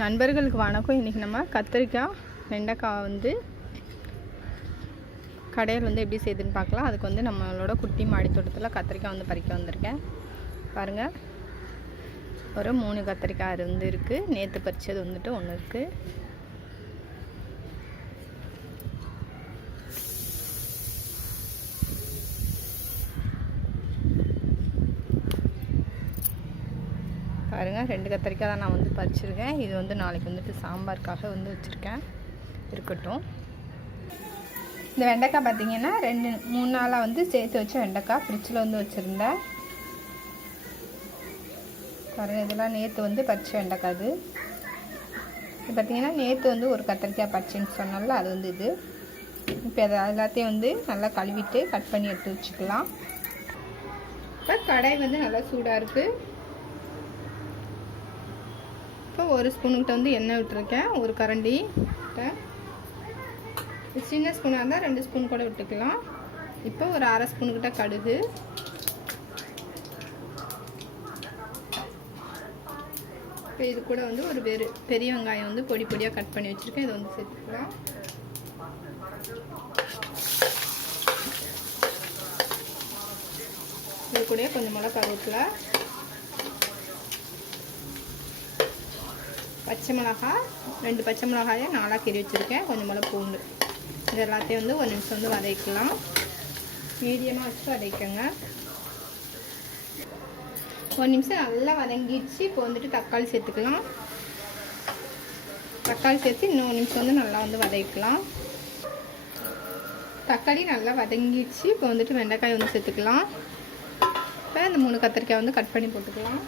நண்பர்களுக்கு வணக்கம். இன்றைக்கி நம்ம கத்திரிக்காய் வெண்டைக்காய் வந்து கடையில் வந்து எப்படி செய்யுதுன்னு பார்க்கலாம். அதுக்கு வந்து நம்மளோட குட்டி மாடி தோட்டத்தில் கத்திரிக்காய் வந்து பறிக்க வந்திருக்கேன். பாருங்கள் ஒரு மூணு கத்திரிக்காய் வந்து இருக்குது நேற்று பறித்தது வந்துட்டு ஒன்று இருக்குது பாருங்கள் ரெண்டு கத்திரிக்காய் தான் நான் வந்து பறிச்சிருக்கேன். இது வந்து நாளைக்கு வந்துட்டு சாம்பாருக்காக வந்து வச்சுருக்கேன். இருக்கட்டும். இந்த வெண்டைக்காய் பார்த்தீங்கன்னா ரெண்டு மூணு நாளாக வந்து சேர்த்து வச்ச வெண்டைக்காய் ஃப்ரிட்ஜில் வந்து வச்சுருந்தேன். பாருங்கள் இதெல்லாம் நேற்று வந்து பறிச்ச வெண்டைக்காய் அது இது பார்த்திங்கன்னா நேற்று வந்து ஒரு கத்திரிக்காய் பறிச்சேன்னு சொன்னால அது வந்து இது. இப்போ அதை எல்லாத்தையும் வந்து நல்லா கழுவிட்டு கட் பண்ணி எடுத்து வச்சுக்கலாம். இப்போ கடை வந்து நல்லா சூடாக இருக்குது இப்போ ஒரு ஸ்பூனுக்கிட்ட வந்து எண்ணெய் விட்டுருக்கேன். ஒரு கரண்டி சின்ன ஸ்பூனாக இருந்தால் ரெண்டு ஸ்பூன் கூட விட்டுக்கலாம். இப்போ ஒரு அரை ஸ்பூனுக்கிட்ட கடுகு. இப்போ இது கூட வந்து ஒரு பெரு பெரிய வெங்காயம் வந்து பொடி பொடியாக கட் பண்ணி வச்சுருக்கேன். இதை வந்து சேர்த்துக்கலாம். இது கூட கொஞ்சம் மிளகா கருவேப்பிலை பச்சை மிளகாய் ரெண்டு பச்சை மிளகாயை நாலாக கறி வச்சுருக்கேன். கொஞ்சம் மிளகு பூண்டு. இது எல்லாத்தையும் வந்து ஒரு நிமிஷம் வந்து வதக்கலாம் மீடியமாக வச்சு வதக்கங்க. ஒரு நிமிஷம் நல்லா வதங்கிடுச்சு. இப்போ வந்துட்டு தக்காளி சேர்த்துக்கலாம். தக்காளி சேர்த்து இன்னொரு நிமிஷம் வந்து நல்லா வந்து வதக்கலாம் தக்காளி நல்லா வதங்கிடுச்சு. இப்போ வந்துட்டு வெண்டைக்காய் வந்து சேர்த்துக்கலாம். இப்போ இந்த மூணு கத்திரிக்காய் வந்து கட் பண்ணி போட்டுக்கலாம்.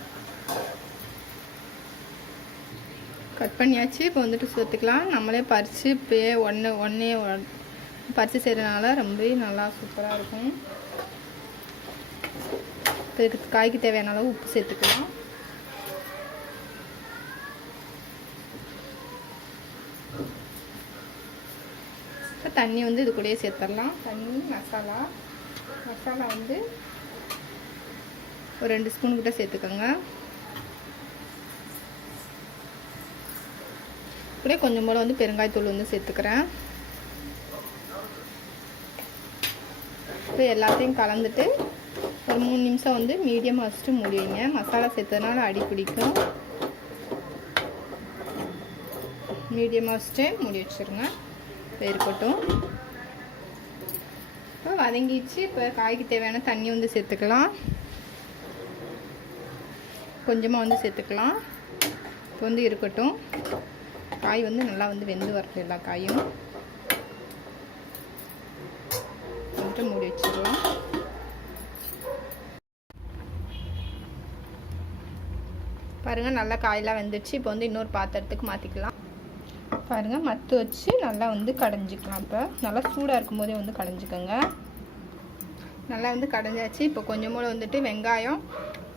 கட் பண்ணியாச்சு. இப்போ வந்துட்டு சேர்த்துக்கலாம் நம்மளே பறித்து இப்போயே ஒன்று ஒன்றே பறித்து செய்கிறதுனால ரொம்பவே நல்லா சூப்பராக இருக்கும். இப்போ இதுக்கு காய்க்கு தேவையான அளவு உப்பு சேர்த்துக்கலாம். இப்போ தண்ணி வந்து இது கூடயே சேர்த்துடலாம். தண்ணி மசாலா. மசாலா வந்து ஒரு ரெண்டு ஸ்பூன் கிட்ட சேர்த்துக்கோங்க. அப்படியே கொஞ்சம் போல் வந்து பெருங்காயத்தூள் வந்து சேர்த்துக்கிறேன். இப்போ எல்லாத்தையும் கலந்துட்டு ஒரு மூணு நிமிஷம் வந்து மீடியம் வச்சுட்டு மூடி மசாலா சேர்த்ததுனால அடி பிடிக்கும். மீடியமாக வச்சுட்டு மூடி வச்சுருங்க. இருக்கட்டும். இப்போ வதங்கிடுச்சு. இப்போ காய்க்கு தேவையான தண்ணி வந்து சேர்த்துக்கலாம். கொஞ்சமாக வந்து சேர்த்துக்கலாம். இப்போ வந்து இருக்கட்டும். காய் வந்து நல்லா வந்து வெந்து வரட்டும் எல்லா காயும். வந்துட்டு மூடி வச்சிடலாம். பாருங்கள் நல்லா காயெல்லாம் வெந்துடுச்சு. இப்போ வந்து இன்னொரு பாத்திரத்துக்கு மாற்றிக்கலாம் பாருங்கள் மத்து வச்சு நல்லா வந்து கடைஞ்சிக்கலாம் இப்போ. நல்லா சூடாக இருக்கும் போதே வந்து கடைஞ்சிக்கோங்க. நல்லா வந்து கடைஞ்சாச்சு. இப்போ கொஞ்சமாக வந்துட்டு வெங்காயம்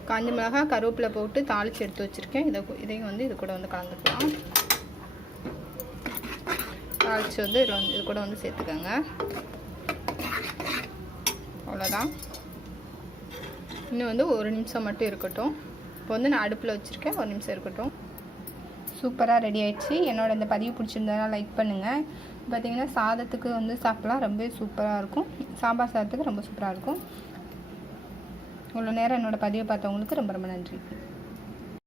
காஞ்ச மிளகாய் கருவேப்பிலை போட்டு தாளித்து எடுத்து வச்சுருக்கேன். இதை இதையும் வந்து இது கூட வந்து கலந்துக்கலாம். தாளித்து வந்து இதில் வந்து இது கூட வந்து சேர்த்துக்கோங்க. அவ்வளோதான். இன்னும் வந்து ஒரு நிமிஷம் மட்டும் இருக்கட்டும். இப்போ வந்து நான் அடுப்பில் வச்சுருக்கேன். ஒரு நிமிஷம் இருக்கட்டும். சூப்பராக ரெடி ஆயிடுச்சு. என்னோட இந்த பதிவு பிடிச்சிருந்ததுனா லைக் பண்ணுங்கள் பார்த்தீங்கன்னா சாதத்துக்கு வந்து சாப்பிட்லாம். ரொம்ப சூப்பராக இருக்கும். சாம்பார் சாதத்துக்கு ரொம்ப சூப்பராக இருக்கும். இவ்வளோ நேரம் என்னோடய பதிவை பார்த்தவங்களுக்கு ரொம்ப ரொம்ப நன்றி.